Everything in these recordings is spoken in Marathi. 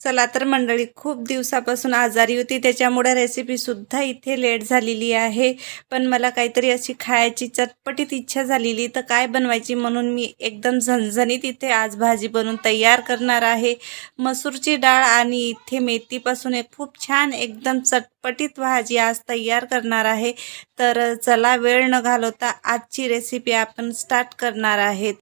चला तर मंडळी खूप दिवसापासून आजारी होती त्याच्यामुळे रेसिपीसुद्धा इथे लेट झालेली आहे. पण मला काहीतरी अशी खायची चटपटीत इच्छा झालेली तर काय बनवायची म्हणून मी एकदम झणझणीत इथे आज भाजी बनवून तयार करणार आहे. मसूरची डाळ आणि इथे मेथीपासून एक खूप छान एकदम चटपटीत भाजी आज तयार करणार आहे. तर चला वेळ न घालवता आजची रेसिपी आपण स्टार्ट करणार आहेत.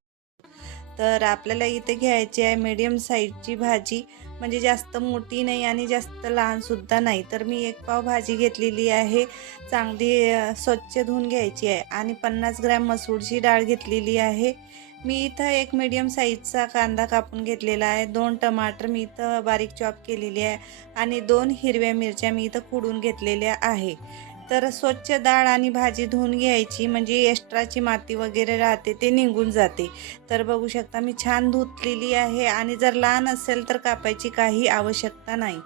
तर आपल्याला इथे घ्यायची आहे मीडियम साईजची भाजी. म्हणजे जास्त मोठी नाही आणि जास्त लहानसुद्धा नाही. तर मी एक पाव भाजी घेतलेली आहे. चांगली स्वच्छ धुवून घ्यायची आहे. आणि पन्नास ग्रॅम मसूरची डाळ घेतलेली आहे. मी इथं एक मीडियम साईजचा कांदा कापून घेतलेला आहे. दोन टमाटर मी इथं बारीक चॉप केलेली आहे. आणि दोन हिरव्या मिरच्या मी इथं खुडून घेतलेल्या आहे. तर स्वच्छ डाळ आणि भाजी धुवून घ्यायची म्हणजे एक्स्ट्राची माती वगैरे राहते ते निघून जाते. तर बघू शकता मी छान धुतलेली आहे आणि जर लहान असेल तर कापायची काही आवश्यकता नाही.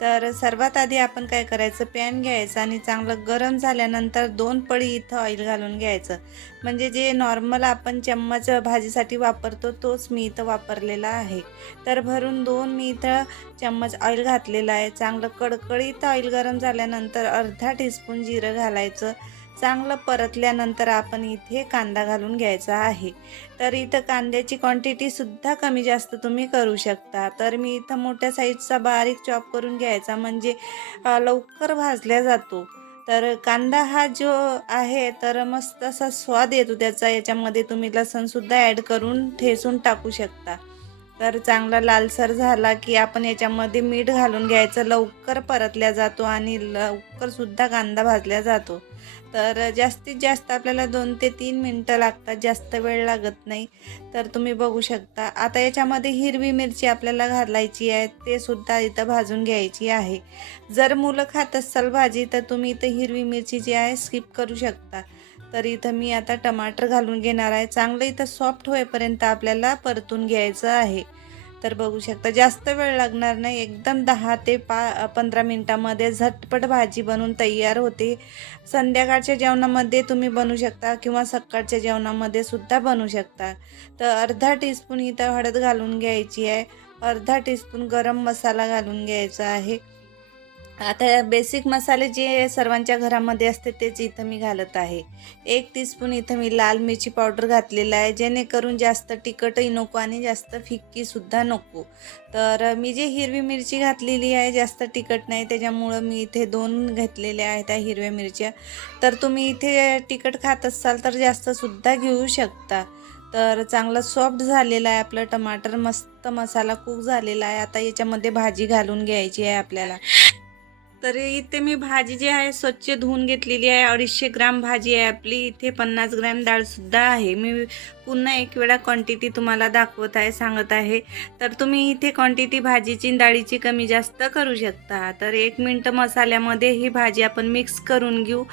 तर सर्वात आधी आपण काय करायचं? पॅन घ्यायचं आणि चांगलं गरम झाल्यानंतर दोन पळी इथं ऑइल घालून घ्यायचं. म्हणजे जे नॉर्मल आपण चम्मच भाजीसाठी वापरतो तोच मी इथं वापरलेला आहे. तर भरून दोन मी इथं चम्मच ऑइल घातलेलं आहे. चांगलं कडकडीत ऑइल गरम झाल्यानंतर अर्धा टीस्पून जिरं घालायचं. चांगलं परतल्यानंतर आपण इथे कांदा घालून घ्यायचा आहे. तर इथं कांद्याची क्वांटिटीसुद्धा कमी जास्त तुम्ही करू शकता. तर मी इथं मोठ्या साईजचा बारीक चॉप करून घ्यायचा म्हणजे लवकर भाजल्या जातो. तर कांदा हा जो आहे तर मस्त असा स्वाद येतो त्याचा. याच्यामध्ये तुम्ही लसणसुद्धा ॲड करून ठेसून टाकू शकता. तर चांगला लालसर झाला की आपण याच्यामध्ये मीठ घालून घ्यायचं. लवकर परतल्या जातो आणि लवकरसुद्धा कांदा भाजल्या जातो. तर जास्तीत जास्त आपल्याला दोन ते तीन मिनटं लागतात. जास्त वेळ लागत नाही. तर तुम्ही बघू शकता. आता याच्यामध्ये हिरवी मिरची आपल्याला घालायची आहे. ते सुद्धा इथं भाजून घ्यायची आहे. जर मुलं खात असाल भाजी तर तुम्ही इथं हिरवी मिरची जी आहे स्किप करू शकता. तर इथं मी आता टमाटर घालून घेणार आहे. चांगलं इथं सॉफ्ट होईपर्यंत आपल्याला परतून घ्यायचं आहे. तर बघू शकता जास्त वेळ लागणार नाही. एकदम दहा ते पा पंधरा मिनटामध्ये झटपट भाजी बनवून तयार होते. संध्याकाळच्या जेवणामध्ये तुम्ही बनवू शकता किंवा सकाळच्या जेवणामध्ये सुद्धा बनवू शकता. तर अर्धा टीस्पून इथं हळद घालून घ्यायची आहे. अर्धा टीस्पून गरम मसाला घालून घ्यायचा आहे. आता बेसिक मसाले जे सर्वांच्या घरामध्ये असते तेच इथं मी घालत आहे. एक टीस्पून इथं मी लाल मिरची पावडर घातलेला आहे जेणेकरून जास्त तिखटही नको आणि जास्त फिक्कीसुद्धा नको. तर मी जी हिरवी मिरची घातलेली आहे जास्त तिखट नाही त्याच्यामुळं मी इथे दोन घेतलेल्या आहेत त्या हिरव्या मिरच्या. तर तुम्ही इथे तिखट खात असाल तर जास्तसुद्धा घेऊ शकता. तर चांगलं सॉफ्ट झालेलं आहे आपलं टमाटर मस्त मसाला कुक झालेला आहे. आता याच्यामध्ये भाजी घालून घ्यायची आहे आपल्याला. तर इथे मी भाजी जी आहे स्वच्छ धुवून घेतलेली आहे. अडीचशे ग्राम भाजी आहे आपली. इथे पन्नास ग्रॅम डाळसुद्धा आहे. मी पुन्हा एक वेळा क्वांटिटी तुम्हाला दाखवत आहे सांगत आहे. तर तुम्ही इथे क्वांटिटी भाजीची डाळीची कमी जास्त करू शकता. तर एक मिनटं मसाल्यामध्ये ही भाजी आपण मिक्स करून घेऊ.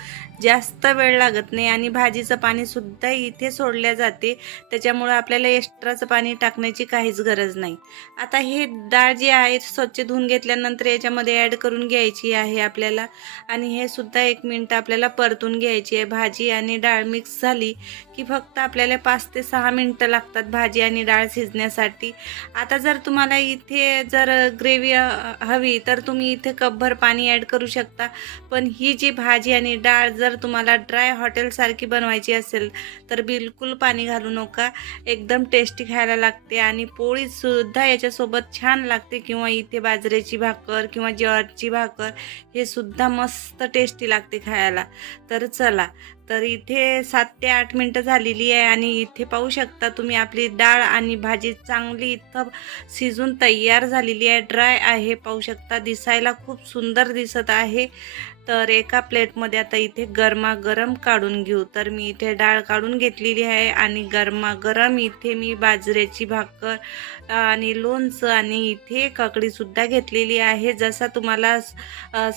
जास्त वेळ लागत नाही आणि भाजीचं पाणीसुद्धा इथे सोडल्या जाते. त्याच्यामुळं आपल्याला एक्स्ट्राचं पाणी टाकण्याची काहीच गरज नाही. आता हे डाळ जी आहे स्वच्छ धुवून घेतल्यानंतर याच्यामध्ये ॲड करून घ्यायची आहे आपल्याला. आणि हे सुद्धा एक मिनटं आपल्याला परतून घ्यायची आहे. भाजी आणि डाळ मिक्स झाली की फक्त आपल्याला पाच ते सहा मिनटं लागतात भाजी आणि डाळ शिजण्यासाठी. आता जर तुम्हाला इथे जर ग्रेव्ही हवी तर तुम्ही इथे कपभर पाणी ॲड करू शकता. पण ही जी भाजी आणि डाळ जर तुम्हाला ड्राय हॉटेलसारखी बनवायची असेल तर बिलकुल पाणी घालू नका. एकदम टेस्टी खायला लागते आणि पोळीसुद्धा याच्यासोबत छान लागते किंवा इथे बाजरीची भाकर किंवा ज्वारीची भाकर हे सुद्धा मस्त टेस्टी लागते खायला. तर चला तर इथे सात ते आठ मिनटं झालेली आहे आणि इथे पाहू शकता तुम्ही आपली डाळ आणि भाजी चांगली इथं शिजून तयार झालेली आहे. ड्राय आहे पाहू शकता. दिसायला खूप सुंदर दिसत आहे. तर एका प्लेटमध्ये आता इथे गरमागरम काढून घेऊ. तर मी इथे डाळ काढून घेतलेली आहे आणि गरमागरम इथे मी बाजऱ्याची भाकर आणि लोणचं आणि इथे काकडीसुद्धा घेतलेली आहे. जसा तुम्हाला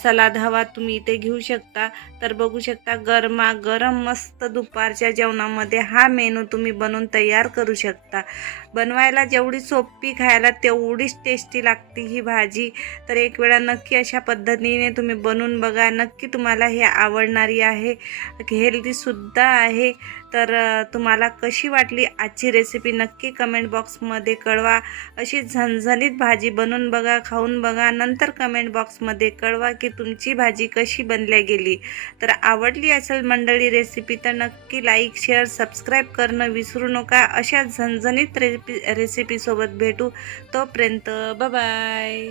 सलाद हवा तुम्ही इथे घेऊ शकता. तर बघू शकता गरमागरम मस्त दुपारच्या जेवणामध्ये हा मेनू तुम्ही बनवून तयार करू शकता. बनवायला जेवढी सोपी खायला तेवढीच टेस्टी लागते ही भाजी. तर एक वेळा नक्की अशा पद्धतीने तुम्ही बनवून बघा. नक्की तुम्हाला हे आवडणारी आहे हेल्दीसुद्धा आहे. तर तुम्हाला कशी वाटली आजची रेसिपी नक्की कमेंट बॉक्समध्ये कळवा. अशी झणझणीत भाजी बनवून बघा खाऊन बघा. नंतर कमेंट बॉक्समध्ये कळवा की तुमची भाजी कशी बनल्या गेली. तर आवडली असेल मंडळी रेसिपी तर नक्की लाईक शेअर सबस्क्राईब करणं विसरू नका. अशा झणझणीत रेसिपी रेसिपीसोबत भेटू तोपर्यंत बाय